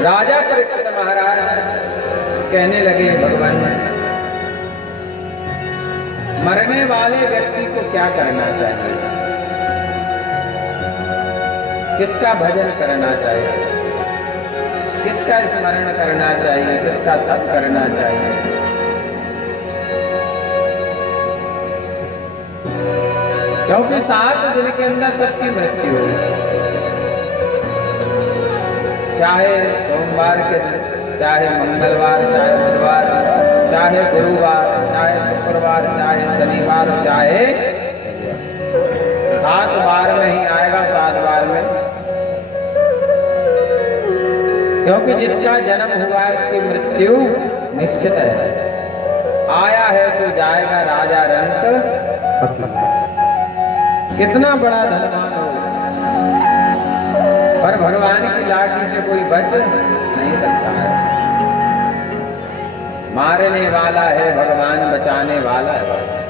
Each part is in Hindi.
राजा परीक्षित महाराज कहने लगे, भगवान मरने वाले व्यक्ति को क्या करना चाहिए, किसका भजन करना चाहिए, किसका स्मरण करना चाहिए, किसका तप करना चाहिए। क्योंकि 7 दिन के अंदर सबकी मृत्यु हुई, चाहे सोमवार के दिन, चाहे मंगलवार, चाहे बुधवार, चाहे गुरुवार, चाहे शुक्रवार, चाहे शनिवार, चाहे 7 बार में ही आएगा, 7 बार में। क्योंकि जिसका जन्म हुआ उसकी मृत्यु निश्चित है। आया है सो जाएगा, राजा रंक कितना बड़ा धनवान हो, पर भगवान की लाठी से कोई बच नहीं सकता है। मारने वाला है भगवान, बचाने वाला है भगवान।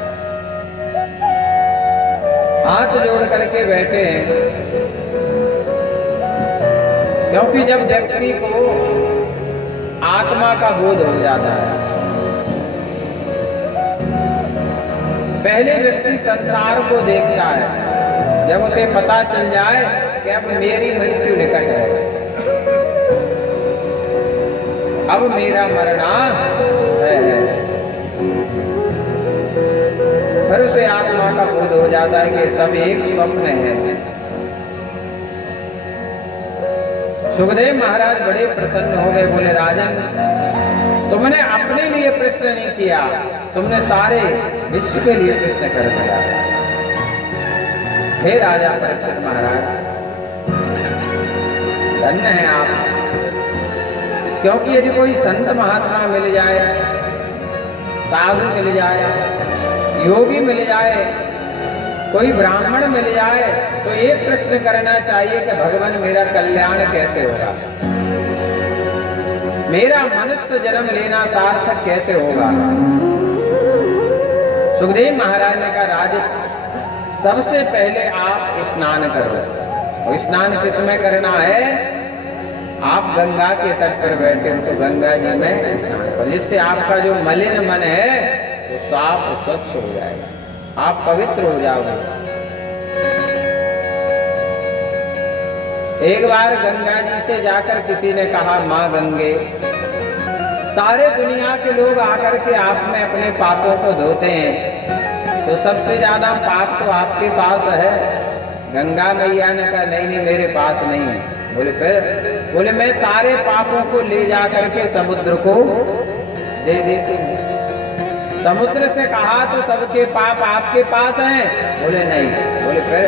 हाथ जोड़ करके बैठे हैं, क्योंकि जब व्यक्ति को आत्मा का बोध हो जाता है, पहले व्यक्ति संसार को देखता है, जब उसे पता चल जाए कि अब मेरी मृत्यु निकट है, अब मेरा मरना है, फिर उसे आत्मा का बोध हो जाता है कि सब एक स्वप्न है। सुखदेव महाराज बड़े प्रसन्न हो गए, बोले राजन तुमने अपने लिए प्रश्न नहीं किया, तुमने सारे विश्व के लिए प्रश्न कर दिया। हे राजा परीक्षित महाराज, धन्य हैं आप, क्योंकि यदि कोई संत महात्मा मिल जाए, साधु मिल जाए, योगी मिल जाए, कोई ब्राह्मण मिल जाए, तो ये प्रश्न करना चाहिए कि भगवान मेरा कल्याण कैसे होगा, मेरा मनुष्य जन्म लेना सार्थक कैसे होगा। सुखदेव महाराज ने कहा, राजन सबसे पहले आप स्नान करो। और स्नान किसमें करना है? आप गंगा के तट पर बैठे हो तो गंगा जी में स्नान करो, जिससे आपका जो मलिन मन है वो साफ स्वच्छ हो जाएगा, आप पवित्र हो जाओगे। एक बार गंगा जी से जाकर किसी ने कहा, माँ गंगे, सारे दुनिया के लोग आकर के आप में अपने पापों को धोते हैं, तो सबसे ज्यादा पाप तो आपके पास है। गंगा मैया ने कहा, नहीं नहीं मेरे पास नहीं है। बोले फिर? बोले मैं सारे पापों को ले जा करके समुद्र को दे देती हूँ। समुद्र से कहा तो सबके पाप आपके पास हैं? बोले नहीं। बोले फिर?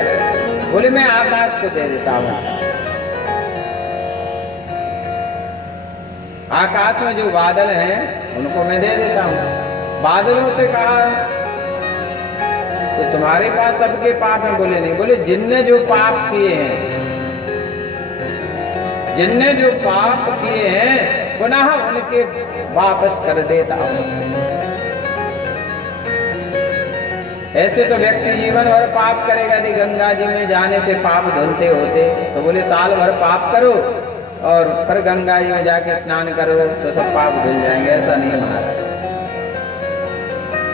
बोले मैं आकाश को दे देता हूँ, आकाश में जो बादल हैं उनको मैं दे देता हूँ। बादलों से कहा तो तुम्हारे पास सबके पाप हैं? बोले नहीं। बोले जिनने जो पाप किए हैं, जिनने जो पाप किए हैं पुनः उनके वापस कर देता हूँ। ऐसे तो व्यक्ति जीवन भर पाप करेगा, यदि गंगा जी में जाने से पाप धुलते होते तो बोले साल भर पाप करो और फिर गंगा जी में जाके स्नान करो तो सब पाप धुल जाएंगे। ऐसा नहीं महाराज,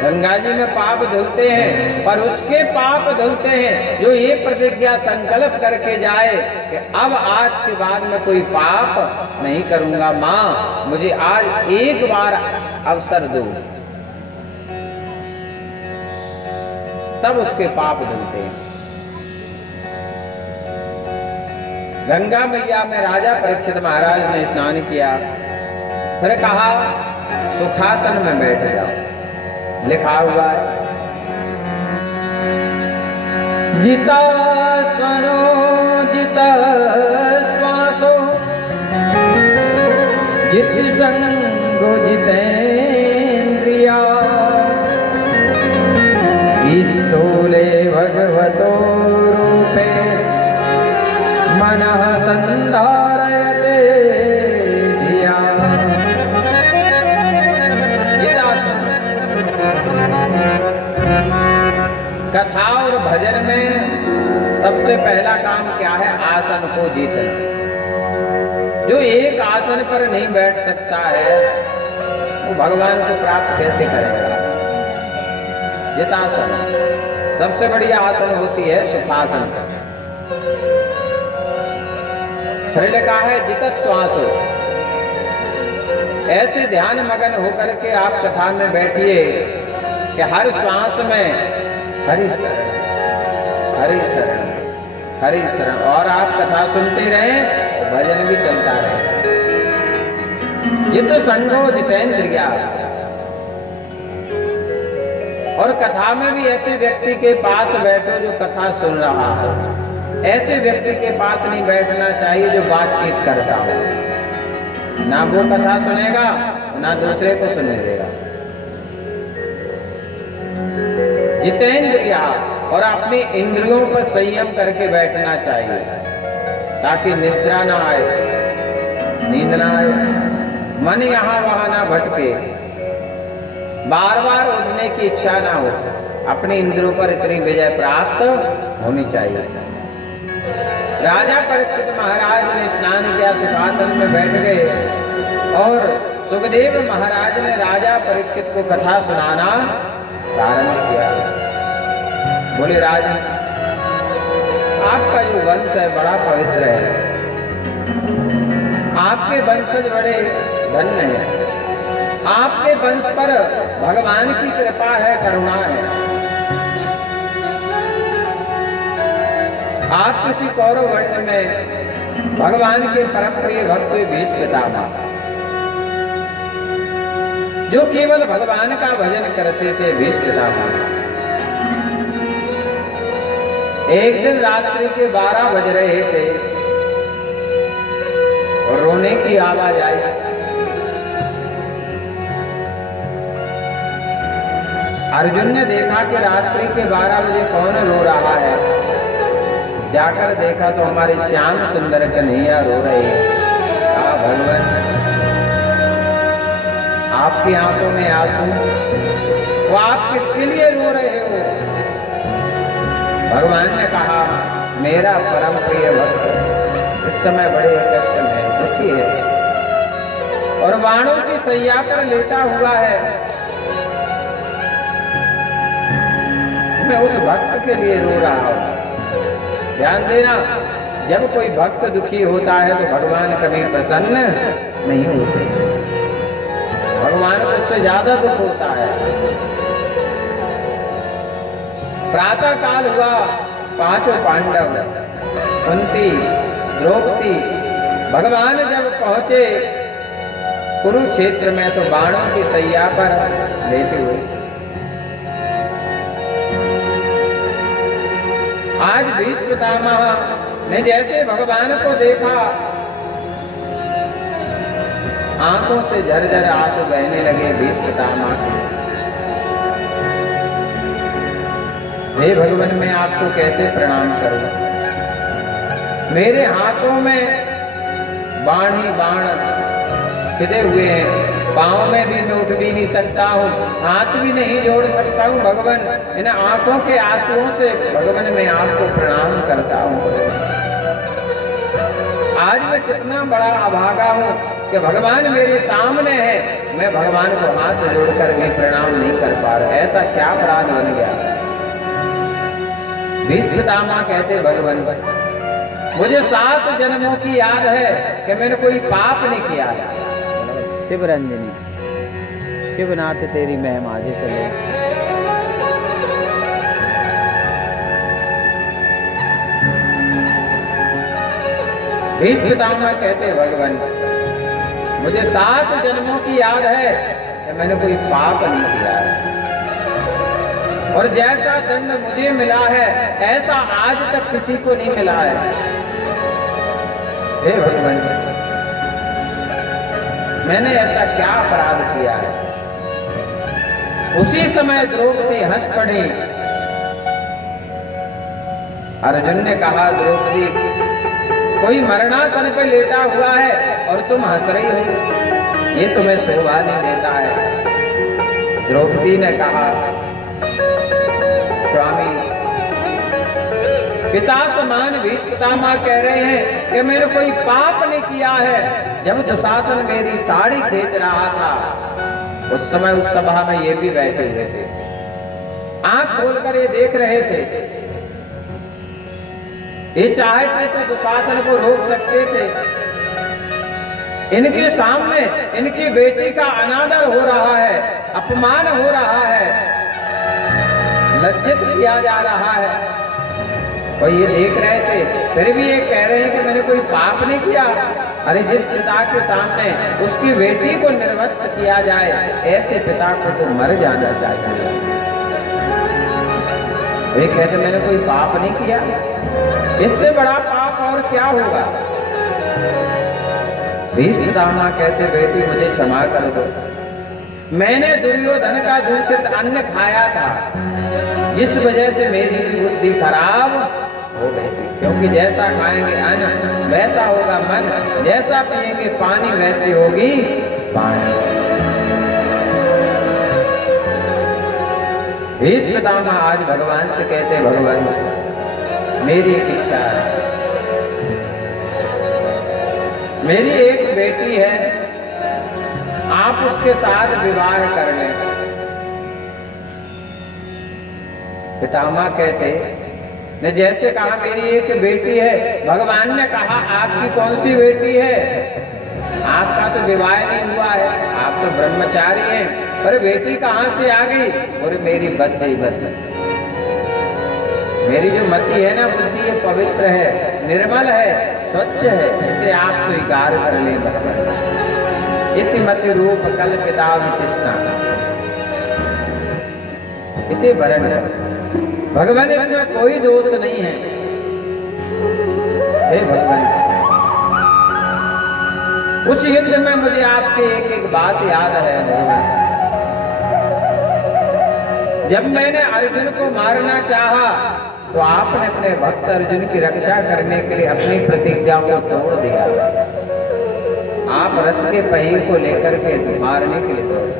गंगा जी में पाप धुलते हैं, पर उसके पाप धुलते हैं जो ये प्रतिज्ञा संकल्प करके जाए कि अब आज के बाद मैं कोई पाप नहीं करूंगा। माँ मुझे आज एक बार अवसर दो, तब उसके पाप धुलते हैं। गंगा मैया में राजा परीक्षित महाराज ने स्नान किया, फिर कहा सुखासन में बैठ जाओ। लिखा हुआ है, जिता स्वनो जिता श्वासो जित संगो जितेन्द्रिया स्थूले भगवतो रूपे मनः संधारयते धिया। कथा और भजन में सबसे पहला काम क्या है? आसन को जीतना। जो एक आसन पर नहीं बैठ सकता है वो भगवान को प्राप्त कैसे करेगा? जितासन सबसे बड़ी आसन होती है सुखासन। फिर लिखा है जितश्वासो, ऐसे ध्यान मगन होकर के आप कथा में बैठिए कि हर श्वास में हरि शरण हरि शरण हरि शरण, और आप कथा सुनते रहें तो भजन भी चलता रहे। जित संगो जितेंद्रिया, और कथा में भी ऐसे व्यक्ति के पास बैठो जो कथा सुन रहा है। ऐसे व्यक्ति के पास नहीं बैठना चाहिए जो बातचीत करता हो, ना वो कथा सुनेगा ना दूसरे को सुनने देगा। जितेंद्रिया, और अपनी इंद्रियों पर संयम करके बैठना चाहिए ताकि निद्रा ना आए, नींद ना आए, मन यहाँ वहां ना भटके, बार बार उठने की इच्छा ना हो। अपने इंद्रियों पर इतनी विजय प्राप्त होनी चाहिए। राजा परीक्षित महाराज ने स्नान किया, सुखासन में बैठ गए और सुखदेव महाराज ने राजा परीक्षित को कथा सुनाना प्रारंभ किया। बोले राजन, आपका जो वंश है बड़ा पवित्र है, आपके वंशज बड़े धन्य हैं, आपके वंश पर भगवान की कृपा है, करुणा है। आप किसी कौरव वर्ण में भगवान के परम प्रिय भक्त भीष्म पितामह, जो केवल भगवान का भजन करते थे, भीष्म पितामह। एक दिन रात्रि के 12 बज रहे थे और रोने की आवाज आई। अर्जुन ने देखा कि रात्रि के 12 बजे कौन रो रहा है। जाकर देखा तो हमारे श्याम सुंदर कन्हैया रो रहे हैं। कहा भगवान, आपकी आंखों में आंसू, वो आप किसके लिए रो रहे हो? भगवान ने कहा मेरा परम प्रिय भक्त इस समय बड़े कष्ट में दुखी है और बाणों की सैया पर लेटा हुआ है। मैं उस भक्त के लिए रो रहा हूं। ध्यान देना, जब कोई भक्त दुखी होता है तो भगवान कभी प्रसन्न नहीं होते, भगवान को उससे ज्यादा दुख होता है। प्रातः काल हुआ, पांचों पांडव, कुंती, द्रौपदी, भगवान जब पहुंचे कुरुक्षेत्र में तो बाणों की सैया पर लेटे हुए। आज भीष्म पितामह ने जैसे भगवान को देखा, आंखों से झरझर आंसू बहने लगे भीष्म पितामह के। हे भगवान, मैं आपको कैसे प्रणाम करूं? मेरे हाथों में बाण ही बाण खिदे हुए हैं, पांव में भी मैं उठ भी नहीं सकता हूँ, हाथ भी नहीं जोड़ सकता हूँ। भगवान, इन आंखों के आंसुओं से भगवान मैं आपको प्रणाम करता हूँ। आज मैं कितना बड़ा अभागा हूँ कि भगवान मेरे सामने है, मैं भगवान को हाथ जोड़कर भी प्रणाम नहीं कर पा रहा। ऐसा क्या अपराध बन गया? भीष्म पितामह कहते भगवान, मुझे 7 जन्मों की याद है कि मैंने कोई पाप नहीं किया है। शिव रंजनी, शिवनाथ तेरी महिमा आगे चले। भीष्म पितामह कहते भगवान, मुझे 7 जन्मों की याद है कि मैंने कोई पाप नहीं किया है और जैसा दंड मुझे मिला है ऐसा आज तक किसी को नहीं मिला है। हे भगवान, मैंने ऐसा क्या अपराध किया है? उसी समय द्रौपदी हंस पड़ी। अर्जुन ने कहा, द्रौपदी, कोई मरणासन पर लेटा हुआ है और तुम हंस रही हो, ये तुम्हें शोभा नहीं देता है। द्रौपदी ने कहा, स्वामी, पिता समान भीष्म पितामह कह रहे हैं कि मैंने कोई पाप नहीं किया है जब दुशासन मेरी साड़ी खींच रहा था, उस समय उस सभा में ये भी बैठे हुए थे, आंख खोलकर ये देख रहे थे। ये चाहते तो दुशासन को रोक सकते थे। इनके सामने इनकी बेटी का अनादर हो रहा है, अपमान हो रहा है, लज्जित किया जा रहा है, और ये देख रहे थे, फिर भी ये कह रहे हैं कि मैंने कोई पाप नहीं किया। अरे जिस पिता के सामने उसकी बेटी को निर्वस्त्र किया जाए, ऐसे पिता को तो मर जाना चाहिए। वे कहते मैंने कोई पाप नहीं किया, इससे बड़ा पाप और क्या होगा। भीष्म पितामह कहते बेटी मुझे क्षमा कर दो, मैंने दुर्योधन का दूषित अन्न खाया था, जिस वजह से मेरी बुद्धि खराब हो गई थी। क्योंकि जैसा खाएंगे अन्न वैसा होगा मन, जैसा पिएंगे पानी वैसी होगी पानी। भीष्म पितामह आज भगवान से कहते भगवान मेरी एक इच्छा है, मेरी एक बेटी है, आप उसके साथ विवाह कर लें। पितामह कहते ने जैसे कहा मेरी एक बेटी है, भगवान ने कहा आपकी कौन सी बेटी है, आपका तो विवाह नहीं हुआ है, आप तो ब्रह्मचारी हैं, पर बेटी कहाँ से आ गई। और मेरी बुद्धि मेरी जो मति है ना बुद्धि, ये पवित्र है, निर्मल है, स्वच्छ है, इसे आप स्वीकार कर ले भगवान। इति मति रूप कल्पिता वितृष्णा, इसे वरण है भगवान, इसमें कोई दोष नहीं है। हे भगवान, उस युद्ध में मुझे आपकी एक एक बात याद है भगवान। जब मैंने अर्जुन को मारना चाहा तो आपने अपने भक्त अर्जुन की रक्षा करने के लिए अपनी प्रतिज्ञा को तोड़ दिया। आप रथ के पहिए को लेकर के मारने के लिए तोड़।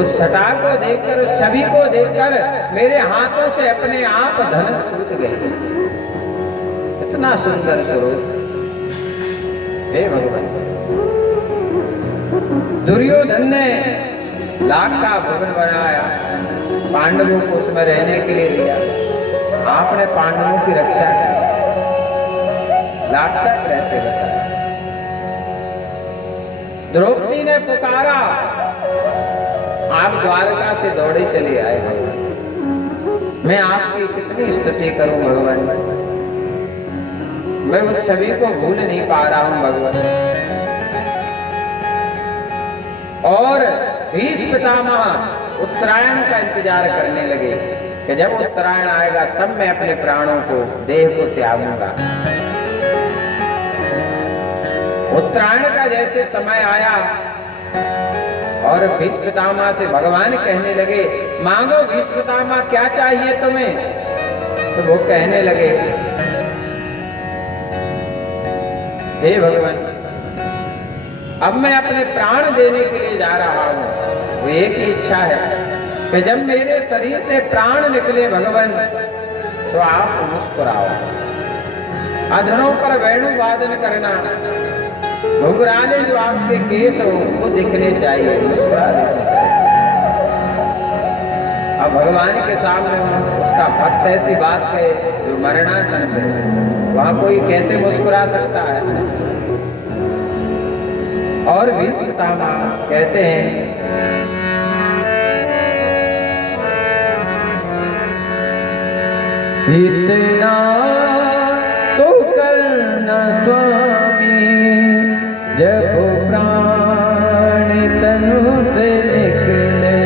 उस छटा को देखकर, उस छवि को देखकर मेरे हाथों से अपने आप धनुष छूट गए। इतना सुंदर स्वरूप, हे भगवान। दुर्योधन ने लाख का भवन बनाया, पांडवों को उसमें रहने के लिए दिया, आपने पांडवों की रक्षा की, लाक्षागृह से बचाया। द्रौपदी ने पुकारा, आप द्वारका से दौड़े चले आए भगवान। मैं आपकी कितनी स्तुति करूं भगवान, मैं उस छवि को भूल नहीं पा रहा हूं भगवान। और भीष्म पितामह उत्तरायण का इंतजार करने लगे कि जब उत्तरायण आएगा तब मैं अपने प्राणों को, देह को त्यागूंगा। उत्तरायण का जैसे समय आया और भीष्म पितामह से भगवान कहने लगे मांगो भीष्म पितामह क्या चाहिए तुम्हें। तो वो कहने लगे हे भगवान, अब मैं अपने प्राण देने के लिए जा रहा हूं। वो एक ही इच्छा है कि जब मेरे शरीर से प्राण निकले भगवान तो आप मुस्कुराओ, अधरों पर वेणु वादन करना, घुंघराले जो आपके केस हो वो दिखने चाहिए, मुस्कुरा दिखने चाहिए। अब भगवान के सामने उसका भक्त ऐसी बात कहे जो मरणासन पे, वहां कोई कैसे मुस्कुरा सकता है। और भीष्म पितामह कहते हैं इतना तो करना स्वामी, जब प्राण तनु से निकले,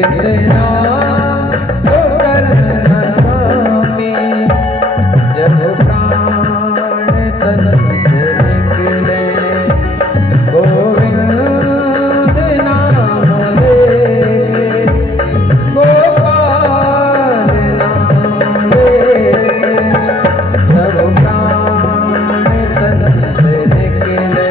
इतना तो करना स्वामी, जब प्राण तनु से निकले, गोविंद नाम लेके, गोपाल नाम लेके, सब प्राण तनु से निकले।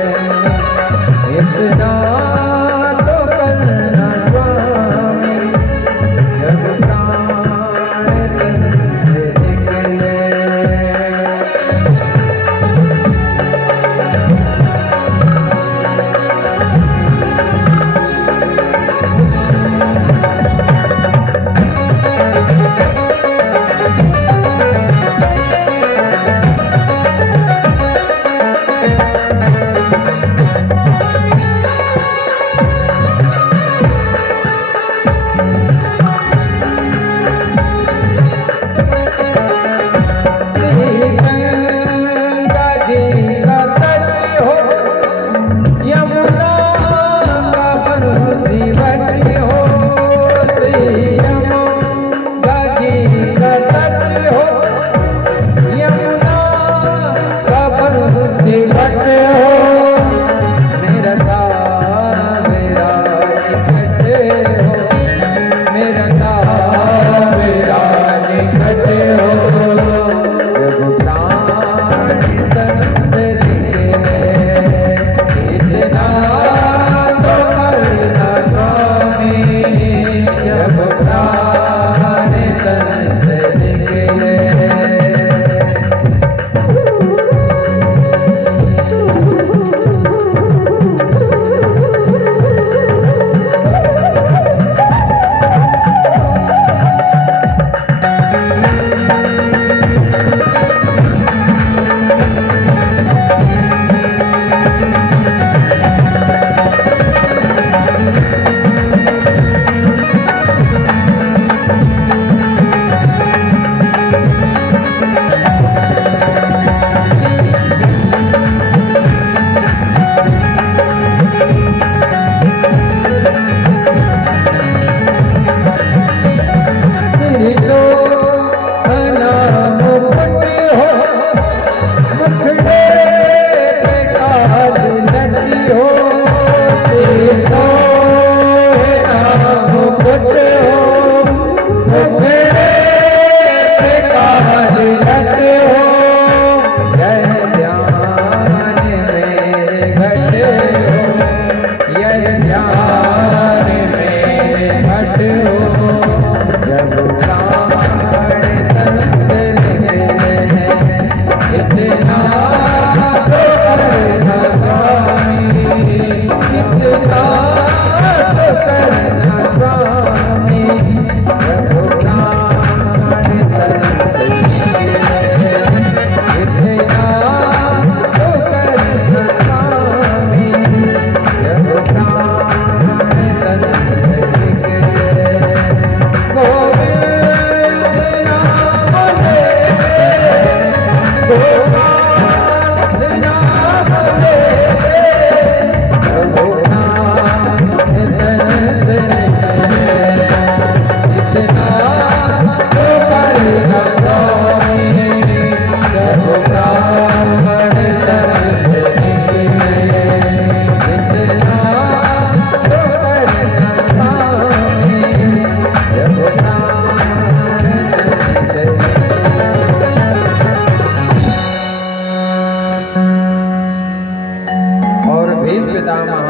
भीष्म पितामह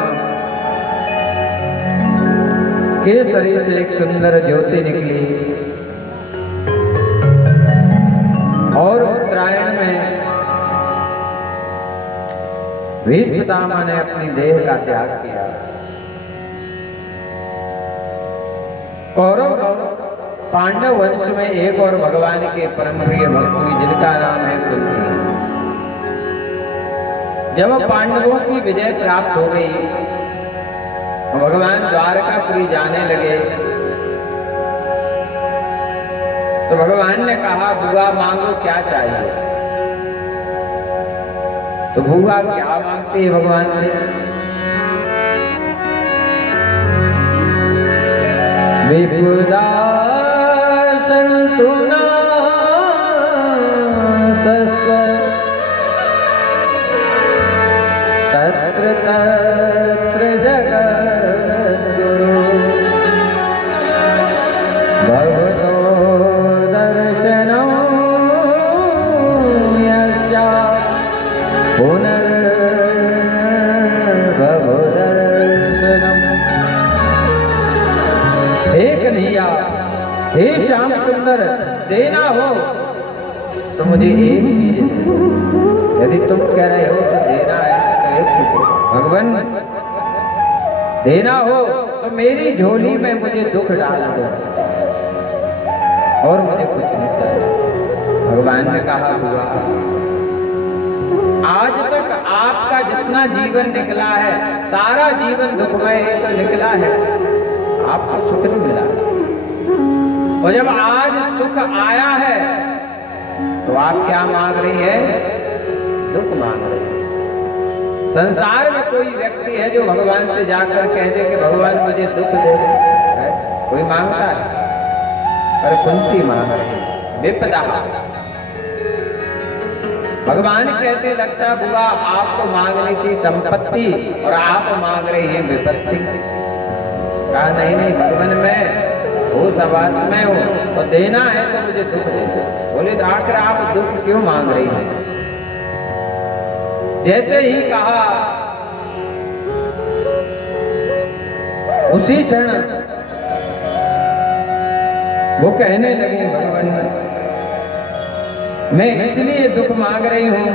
के शरीर से एक सुंदर ज्योति निकली और उत्तरायण में भीष्म पितामह ने अपनी देह का त्याग किया। कौरव पांडव वंश में एक और भगवान के परम प्रिय भक्त हुई जिनका नाम है कुंती। जब पांडवों की विजय प्राप्त हो गई, भगवान द्वारकापुरी जाने लगे, तो भगवान ने कहा बुआ मांगो क्या चाहिए। तो बुआ क्या मांगती है भगवान से? विपुदा संतुना सस्व तत्र तत्र जगद्गुरु भवतो दर्शनं यस्या पुनर्भवो दर्शनम्। हे कन्हैया, हे श्याम सुंदर, देना हो तो मुझे एक चीज दे। यदि तुम कह रहे हो तो देना है तो एक चीज। भगवान देना हो तो मेरी झोली में मुझे दुख डाल दो और मुझे कुछ नहीं चाहिए। भगवान ने कहा हुआ आज तक आपका जितना जीवन निकला है सारा जीवन दुखमय ही तो निकला है, आपको सुख नहीं मिला। और जब आज सुख आया है तो आप क्या मांग रही है? दुख मांग रही है। संसार में कोई व्यक्ति है जो भगवान से जाकर कह दे कि भगवान मुझे दुख दे दे? कोई मांगता है? पर कुंती मांग रही है विपदा। भगवान कहते लगता बुआ आपको मांगनी थी संपत्ति और आप मांग रही हैं विपत्ति। कहा नहीं नहीं भगवान मैं हो सवास में हूं और देना है तो मुझे दुख दे दो। बोले तो आखिर आप दुख क्यों मांग रही हैं? जैसे ही कहा उसी क्षण वो कहने लगी भगवान मैं इसलिए दुख मांग रही हूं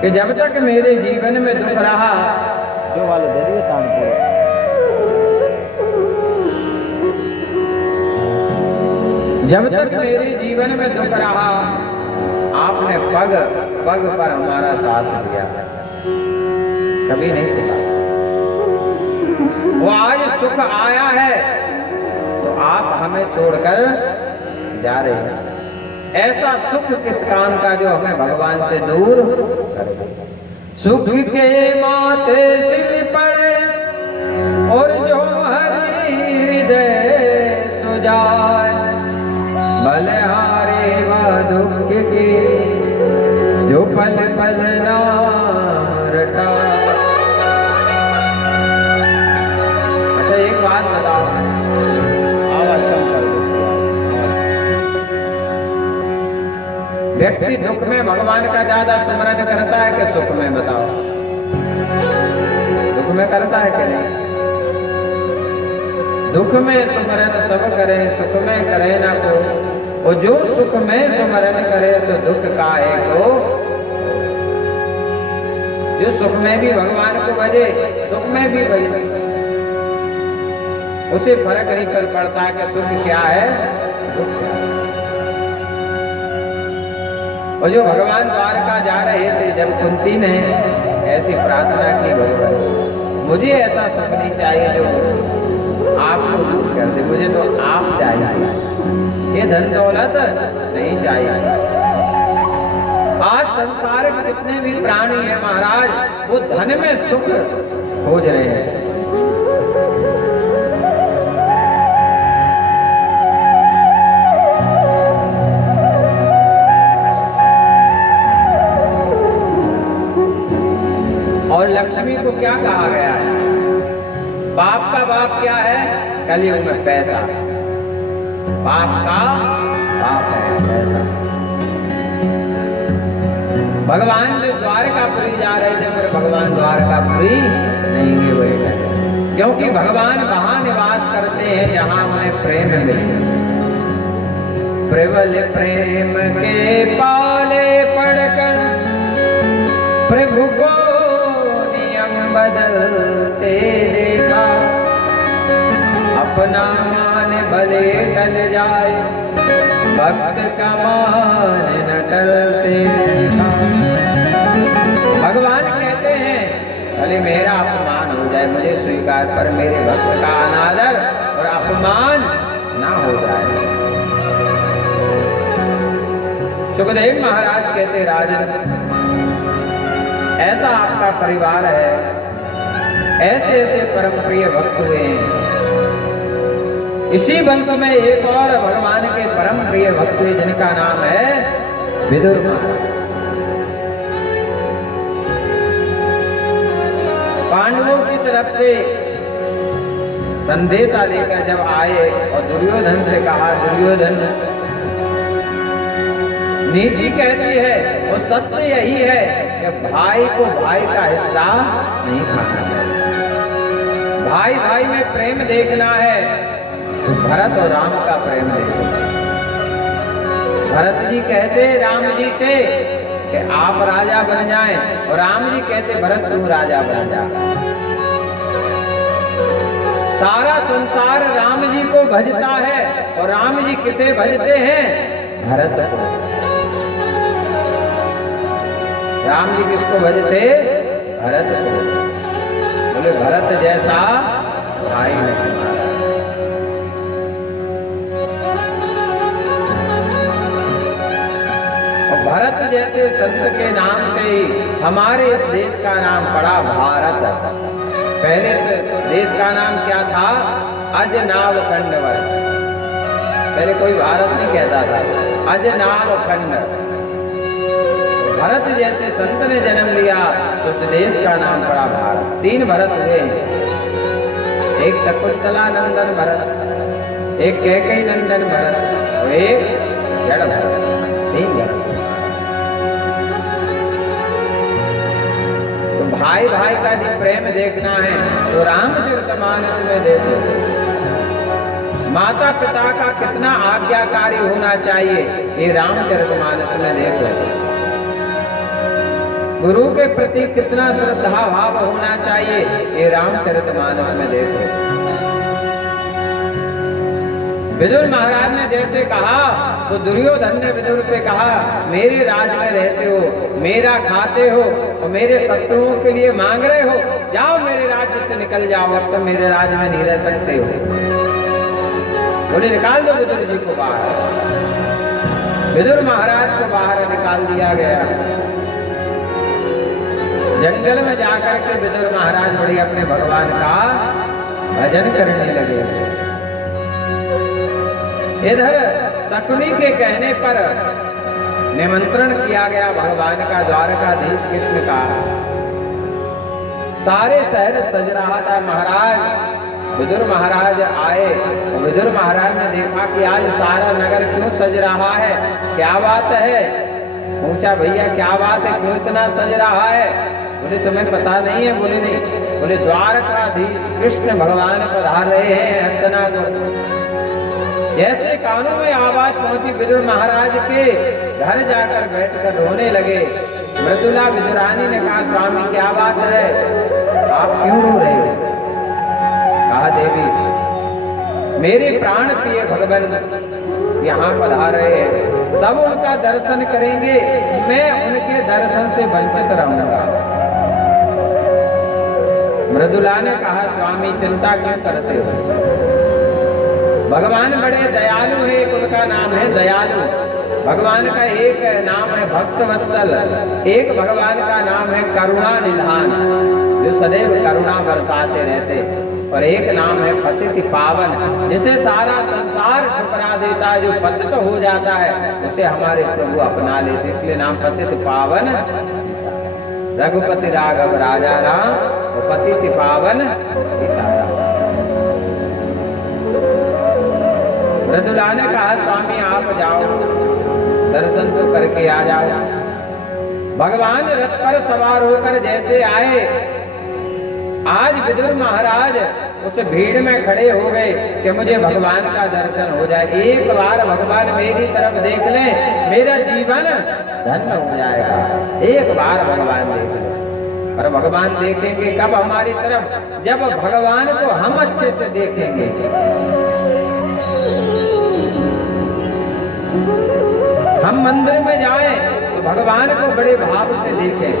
कि जब तक मेरे जीवन में दुख रहा जो वाले दरिया तानपुर जब तक मेरे जीवन में दुख रहा आपने पग पग पर हमारा साथ दिया, कभी नहीं छुड़ा। वो आज सुख आया है तो आप हमें छोड़कर जा रहे हैं। ऐसा सुख किस काम का जो हमें भगवान से दूर करे। सुख के माथे सिर पड़े और जो हरि हृदय सुजाए, बलहारे व दुख के जो पल पल नाम रटा। अच्छा एक बात बताओ, आवाज कम कर दो। व्यक्ति दुख में भगवान का ज्यादा स्मरण करता है कि सुख में? बताओ, दुख में करता है कि नहीं? दुख में सुमरन सब करें, सुख में करे ना को। और जो सुख में सुमरन करे तो दुख काहे को। जो सुख में भी भगवान को भजे, दुख में भी भजे, उसे फर्क नहीं कर पड़ता कि सुख क्या है दुख क्या है। और जो भगवान द्वारका जा रहे थे, जब कुंती ने ऐसी प्रार्थना की भगवान मुझे ऐसा सुख नहीं चाहिए जो आपको दूर कर दे, मुझे तो आप चाहिए, ये धन दौलत नहीं चाहिए। आज संसार में जितने भी प्राणी हैं महाराज, वो धन में सुख खोज रहे हैं। और लक्ष्मी को क्या कहा गया है? बाप का बाप क्या है? कलयुग में पैसा। बाप का बाप है पैसा। भगवान जो द्वारकापुरी जा रहे थे पर भगवान द्वारकापुरी नहीं गए हुए, क्योंकि भगवान वहां निवास करते हैं जहां उन्हें प्रेम मिले। प्रबल प्रेम के पाले पड़कर प्रभु को नियम बदलते देखा, अपना मान भले टल जाए भक्त का मान न टलते देखा। भगवान कहते हैं भले मेरा अपमान हो जाए मुझे स्वीकार, पर मेरे भक्त का अनादर और अपमान ना हो जाए। सुखदेव महाराज कहते राजन, ऐसा आपका परिवार है, ऐसे ऐसे परम प्रिय भक्त हुए हैं। इसी वंश में एक और भगवान के परम प्रिय भक्त हुए जिनका नाम है विदुर महाराज। पांडवों की तरफ से संदेशा लेकर जब आए और दुर्योधन से कहा, दुर्योधन नीति कहती है और सत्य यही है कि भाई को भाई का हिस्सा नहीं खाना चाहिए। भाई भाई में प्रेम देखना है तो भरत और राम का प्रेम देखो। भरत जी कहते राम जी से कि आप राजा बन जाएं, और राम जी कहते भरत तू राजा बन जा। सारा संसार राम जी को भजता है, और राम जी किसे भजते हैं? भरत को। राम जी किसको भजते? भरत को। बोले भरत जैसा भाई नहीं हमारा। और भरत जैसे संत के नाम से ही हमारे इस देश का नाम पड़ा भारत। पहले से देश का नाम क्या था? अजनाव खंडवर। पहले कोई भारत नहीं कहता था, अजनाव खंड। भरत जैसे संत ने जन्म लिया तो उस देश का नाम पड़ा भारत। 3 भरत हुए, एक शकुंतला नंदन भरत, एक कैकेयी नंदन भरत और एक जड़ भरत। 3 भरत। तो भाई भाई का यदि प्रेम देखना है तो रामचरितमानस में देखो। माता पिता का कितना आज्ञाकारी होना चाहिए ये रामचरितमानस में देखो। गुरु के प्रति कितना श्रद्धा भाव होना चाहिए ये रामचरितमानस में देखो। विदुर महाराज ने जैसे कहा तो दुर्योधन ने विदुर से कहा, मेरे राज में रहते हो, मेरा खाते हो और मेरे शत्रुओं के लिए मांग रहे हो, जाओ मेरे राज्य से निकल जाओ, अब तो मेरे राज्य में नहीं रह सकते हो। बोले निकाल दो विदुर जी को बाहर। विदुर महाराज को बाहर निकाल दिया गया। जंगल में जाकर के विदुर महाराज बड़ी अपने भगवान का भजन करने लगे। इधर शकुनी के कहने पर निमंत्रण किया गया भगवान का द्वारकाधीश कृष्ण का। सारे शहर सज रहा था। महाराज विदुर महाराज आए और विदुर महाराज ने देखा कि आज सारा नगर क्यों सज रहा है, क्या बात है? पूछा भैया क्या बात है, क्यों इतना सज रहा है? बोले तुम्हें पता नहीं है? बोले नहीं। बोले द्वारकाधीश कृष्ण भगवान पधार रहे हैं हस्तिनापुर। जैसे कानों में आवाज पहुंची विदुर महाराज के घर जाकर बैठकर रोने लगे। मृदुला विदुरानी ने कहा स्वामी क्या बात है, आप क्यों रो रहे हो? कहा देवी मेरे प्राण प्रिय भगवान यहाँ पधार रहे हैं, सब उनका दर्शन करेंगे, मैं उनके दर्शन से वंचित रहूंगा। मृदुला ने कहा स्वामी चिंता क्यों करते हो, भगवान बड़े दयालु है। एक उनका नाम है दयालु, भगवान का एक नाम है भक्त वत्सल, एक भगवान का नाम है करुणा निधान जो सदैव करुणा बरसाते रहते, और एक नाम है पतित पावन जिसे सारा संसार ठुकरा देता है, जो पतित हो जाता है उसे हमारे प्रभु अपना लेते, इसलिए नाम पतित पावन। रघुपति राघव राजा राम और पतित पावन सीताराम। मृदुला ने कहा स्वामी आप जाओ दर्शन तो करके आ जाओ। भगवान रथ पर सवार होकर जैसे आए, आज विदुर महाराज उस भीड़ में खड़े हो गए कि मुझे भगवान का दर्शन हो जाए। एक बार भगवान मेरी तरफ देख लें, मेरा जीवन धन्य हो जाएगा। एक बार भगवान देख लें। पर भगवान देखेंगे कब हमारी तरफ? जब भगवान को हम अच्छे से देखेंगे। हम मंदिर में जाएं तो भगवान को बड़े भाव से देखें,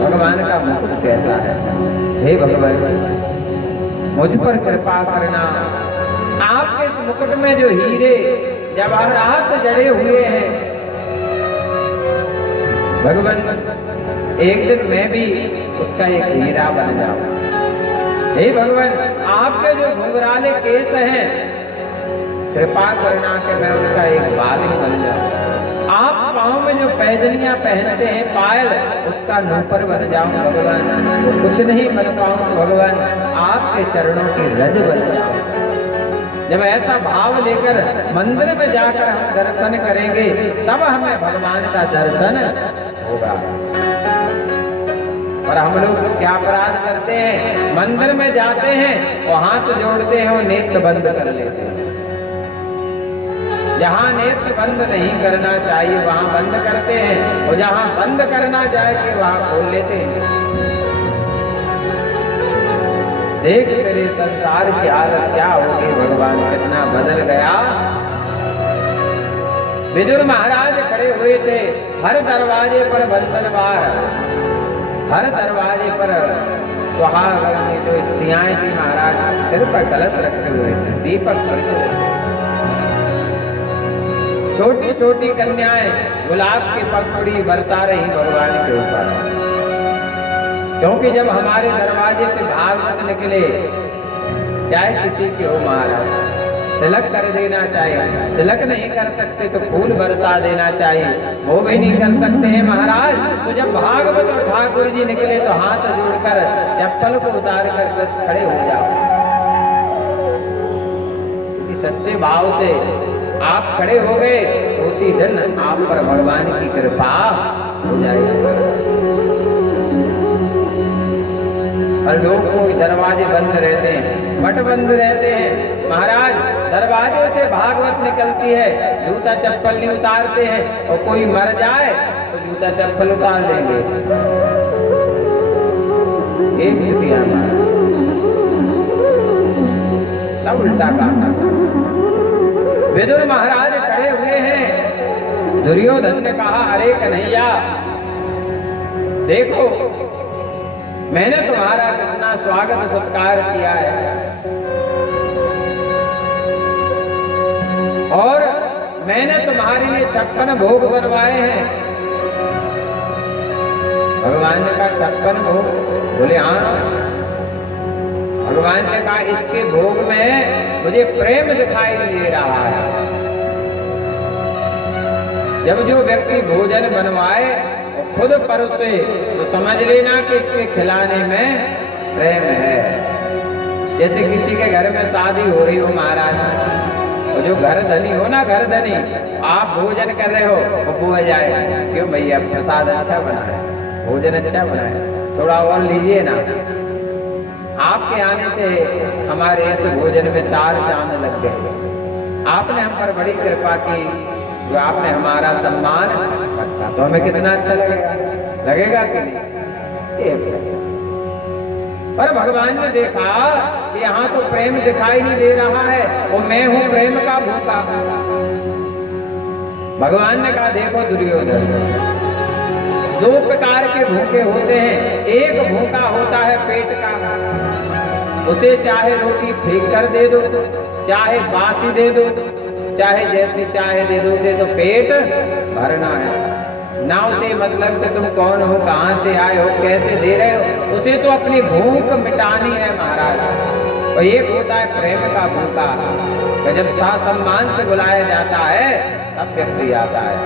भगवान का मुकुट कैसा है। हे भगवान, मुझ पर कृपा करना। आपके इस मुकुट में जो हीरे जवाहरात जड़े हुए हैं, भगवान एक दिन मैं भी उसका एक हीरा बन जाऊं। हे भगवान, आपके जो घुंघराले केस हैं, कृपा करना कि मैं उसका एक बालिक बन जाऊं। आप पाँव में जो पैजनियां पहनते हैं पायल, उसका नूपुर बन जाऊं भगवान। तो कुछ नहीं बन पाऊं तो भगवान आपके चरणों की रज बन जाऊं। जब ऐसा भाव लेकर मंदिर में जाकर हम दर्शन करेंगे, तब हमें भगवान का दर्शन होगा। और हम लोग क्या अपराध करते हैं? मंदिर में जाते हैं और हाथ जोड़ते हैं और नेत्र बंद कर लेते हैं। जहाँ नेत्र बंद नहीं करना चाहिए वहाँ बंद करते हैं, और जहाँ बंद करना चाहिए वहाँ खोल लेते हैं। देख तेरे संसार की हालत क्या होगी भगवान, कितना बदल गया। विदुर महाराज खड़े हुए थे, हर दरवाजे पर बंधनवार, हर दरवाजे पर सुहागन की जो स्त्रियां थी महाराज, सिर पर कलश रखे हुए थे, दीपक प्रज्वलित थे। छोटी छोटी कन्याएं गुलाब की पंखुड़ी बरसा रही भगवान के ऊपर। क्योंकि जब हमारे दरवाजे से भागवत निकले, चाहे किसी की हो महाराज, तिलक कर देना चाहिए। तिलक नहीं कर सकते तो फूल बरसा देना चाहिए, वो भी नहीं कर सकते हैं महाराज। तो जब भागवत और ठाकुर जी निकले तो हाथ जोड़कर चप्पल को उतार कर बस खड़े हो जाओ। सच्चे भाव से आप खड़े हो गए तो उसी दिन आप पर भगवान की कृपा हो जाएगी। और लोग को दरवाजे बंद रहते हैं, मठ बंद रहते हैं महाराज। दरवाजे से भागवत निकलती है, जूता चप्पल नहीं उतारते हैं, और कोई मर जाए तो जूता चप्पल उतार लेंगे। ये स्थिति है हमारा, सब उल्टा काम करता। विदुर महाराज खड़े हुए हैं। दुर्योधन ने कहा, अरे कन्हैया देखो, मैंने तुम्हारा कितना स्वागत सत्कार किया है, और मैंने तुम्हारे लिए 56 भोग बनवाए हैं। भगवान ने कहा 56 भोग? बोले हाँ। भगवान ने कहा इसके भोग में मुझे प्रेम दिखाई नहीं दे रहा है। जब जो व्यक्ति भोजन बनवाए और खुद परोसे तो समझ लेना कि इसके खिलाने में प्रेम है। जैसे किसी के घर में शादी हो रही हो महाराज, और जो घर धनी हो ना, घर धनी, आप भोजन कर रहे हो, वो बोल जाए, क्यों भैया प्रसाद अच्छा बना है, भोजन अच्छा बना है, थोड़ा और लीजिए ना। आपके आने से हमारे इस भोजन में 4 चांद लग गए। आपने हम पर बड़ी कृपा की, जो आपने हमारा सम्मान रखा, तो हमें कितना अच्छा लगेगा, लगेगा कि नहीं? पर भगवान ने देखा कि यहाँ तो प्रेम दिखाई नहीं दे रहा है, और मैं हूँ प्रेम का भूखा। भगवान ने कहा देखो दुर्योधन, 2 प्रकार के भूखे होते हैं। एक भूखा होता है पेट का, उसे चाहे रोटी फेंक कर दे दो, चाहे बासी दे दो, चाहे जैसी चाहे दे दो, तो पेट भरना है ना। उसे मतलब कि तुम कौन हो, कहाँ से आए हो, कैसे दे रहे हो, उसे तो अपनी भूख मिटानी है महाराज। और एक होता है प्रेम का भूखा, जब सम्मान से बुलाया जाता है तब व्यक्ति आता है।